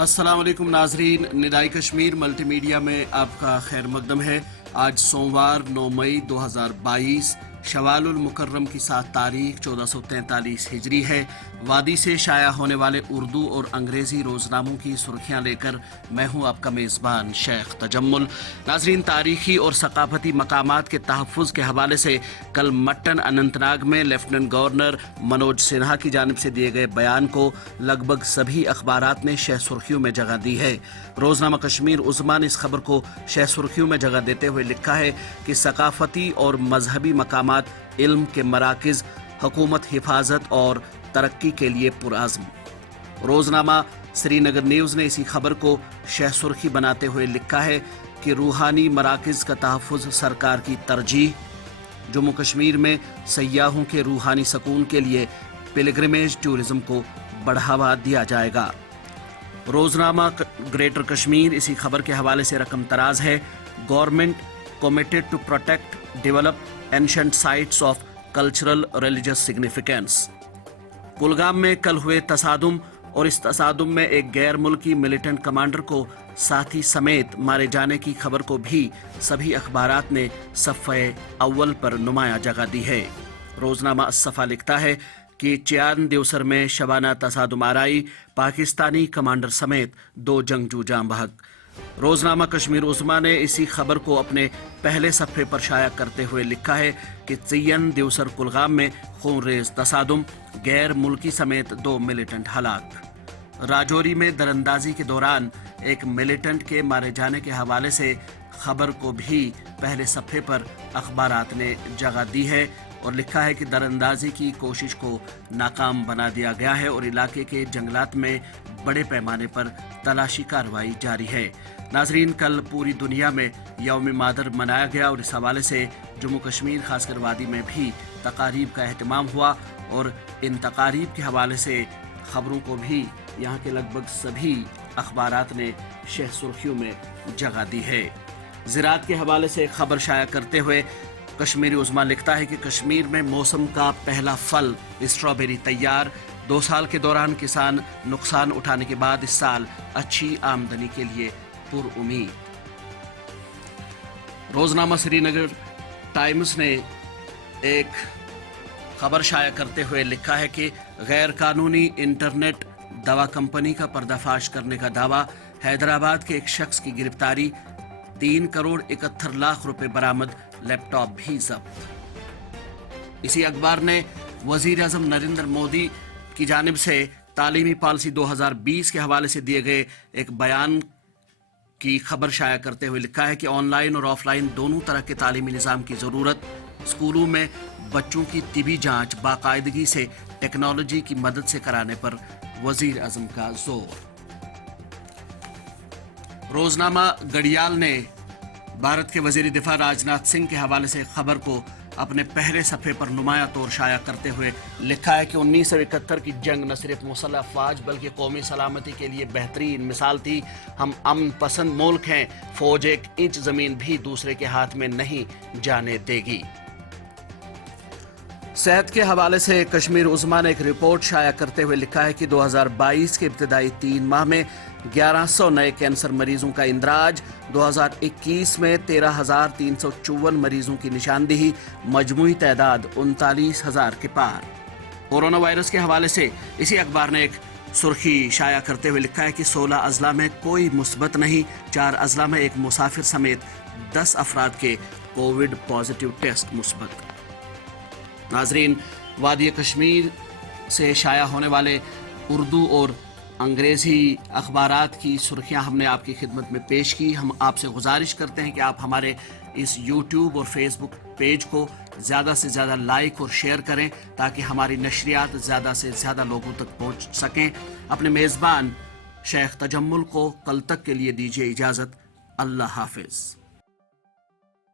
अस्सलाम वालेकुम नाजरीन, निदाई कश्मीर मल्टी मीडिया में आपका खैर मकदम है। आज सोमवार 9 मई 2022 शवालुल मुकर्रम की 7 तारीख 1443 हिजरी है। वादी से शाया होने वाले उर्दू और अंग्रेज़ी रोज़नामों की सुर्खियाँ लेकर मैं हूँ आपका मेज़बान शेख तजम्मुल। नाजरीन, तारीखी और सकाफती मकामात के तहफ़्फ़ुज़ के हवाले से कल मट्टन अनंतनाग में लेफ्टिनेंट गवर्नर मनोज सिन्हा की जानिब से दिए गए बयान को लगभग सभी अखबारात ने शह सुर्खियों में जगह दी है। रोज़नामा कश्मीर उज़्मा ने इस खबर को शह सुर्खियों में जगह देते हुए लिखा है कि सकाफती और मजहबी मकामात इल्म के मराकिज़ हुकूमत हिफाजत और तरक्की के लिए पुरअज़्म। रोज़नामा श्रीनगर न्यूज़ ने इसी खबर को शह सुर्खी बनाते हुए लिखा है कि रूहानी मराकिज़ का तहफ़्फ़ुज़ सरकार की तरजीह। जम्मू कश्मीर में सयाहों के रूहानी सकून के लिए पिलग्रिमेज टूरिज़्म को बढ़ावा दिया जाएगा। रोज़नामा ग्रेटर कश्मीर इसी खबर के हवाले से रकम तराज है, government committed to protect develop ancient sites of cultural religious significance. Kulgam में कल हुए तसादुम और इस तसादुम में एक गैर मुल्की मिलिटेंट कमांडर को साथी समेत मारे जाने की खबर को भी सभी अखबारात ने सफ़े अव्वल पर नुमाया जगह दी है। रोज़नामा सफ़ा लिखता है कि चियान दिवसर में शबाना तसादुम आराई, पाकिस्तानी कमांडर समेत 2 जंगजू जाँ बहक। रोज़नामा कश्मीर उज़्मा ने इसी खबर को अपने पहले सफ़े पर शाया करते हुए लिखा है कि चियान दिवसर कुलगाम में खूनरेज़ तसादुम, गैर मुल्की समेत 2 मिलिटेंट हलाक। राजौरी में दरअंदाजी के दौरान एक मिलिटेंट के मारे जाने के हवाले से खबर को भी पहले सफ़े पर अखबारात ने जगह दी है और लिखा है कि दरअंदाजी की कोशिश को नाकाम बना दिया गया है और इलाके के जंगलात में बड़े पैमाने पर तलाशी कार्रवाई जारी है। नाजरीन, कल पूरी दुनिया में यौम मादर मनाया गया और इस हवाले से जम्मू कश्मीर खासकर वादी में भी तकारीब का एहतमाम हुआ और इन तकारीब के हवाले से खबरों को भी यहाँ के लगभग सभी अखबारात ने शह सुर्खियों में जगह दी है। ज़राअत के हवाले से खबर शाया करते हुए कश्मीरी उज़्मा लिखता है कि कश्मीर में मौसम का पहला फल स्ट्रॉबेरी तैयार। 2 साल के दौरान किसान नुकसान उठाने के बाद इस साल अच्छी आमदनी के लिए पुरउम्मीद। रोज़नामा श्रीनगर टाइम्स ने एक खबर शाया करते हुए लिखा है कि गैर कानूनी इंटरनेट दवा कंपनी का पर्दाफाश करने का दावा, हैदराबाद के एक शख्स की गिरफ्तारी, 3 करोड़ 71 लाख रुपए बरामद, लैपटॉप भी जब्त। इसी अखबार ने वजीर आज़म नरेंद्र मोदी की जानिब से तालीमी पॉलिसी 2020 के हवाले से दिए गए एक बयान की खबर शाया करते हुए लिखा है कि ऑनलाइन और ऑफलाइन दोनों तरह के तालीमी निज़ाम की ज़रूरत, स्कूलों में बच्चों की तिबी जांच बाकायदगी से टेक्नोलॉजी की मदद से कराने पर वजीर आज़म का जोर। रोज़नामा गढ़ियाल ने भारत के वज़ीर दिफा राजनाथ सिंह के हवाले से खबर को अपने पहले सफ़े पर नुमाया तौर शाया करते हुए लिखा है कि 1971 की जंग न सिर्फ मुसल्लह अफवाज बल्कि कौमी सलामती के लिए बेहतरीन मिसाल थी। हम अमन पसंद मुल्क हैं, फौज एक इंच ज़मीन भी दूसरे के हाथ में नहीं जाने देगी। सेहत के हवाले से कश्मीर उज़्मा ने एक रिपोर्ट शाया करते हुए लिखा है कि 2022 के इब्तदाई 3 माह में 1100 नए कैंसर मरीजों का इंदराज, 2021 में 13,354 मरीजों की निशानदेही, मजमूई तादाद 39,000 के पार। कोरोना वायरस के हवाले से इसी अखबार ने एक सुर्खी शाया करते हुए लिखा है कि 16 अजला में कोई मुस्बत नहीं, 4 अजला में एक मुसाफिर समेत 10 अफराद के कोविड पॉजिटिव टेस्ट मुस्बत। नाजरीन, वादी कश्मीर से शाया होने वाले उर्दू और अंग्रेज़ी अखबारात की सुर्खियाँ हमने आपकी खिदमत में पेश की। हम आपसे गुजारिश करते हैं कि आप हमारे इस यूट्यूब और फेसबुक पेज को ज़्यादा से ज़्यादा लाइक और शेयर करें ताकि हमारी नशरियात ज़्यादा से ज़्यादा लोगों तक पहुँच सकें। अपने मेज़बान शेख तजम्मुल को कल तक के लिए दीजिए इजाज़त। अल्लाह हाफिज़।